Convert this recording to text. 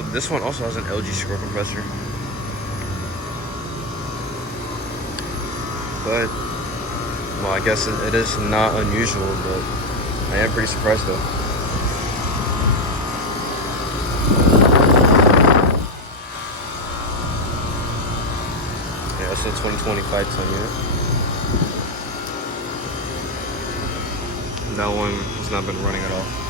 this one also has an LG scroll compressor. But, well, I guess it is not unusual, but I am pretty surprised though. Yeah, that's a 2025 ton unit. That one has not been running at all.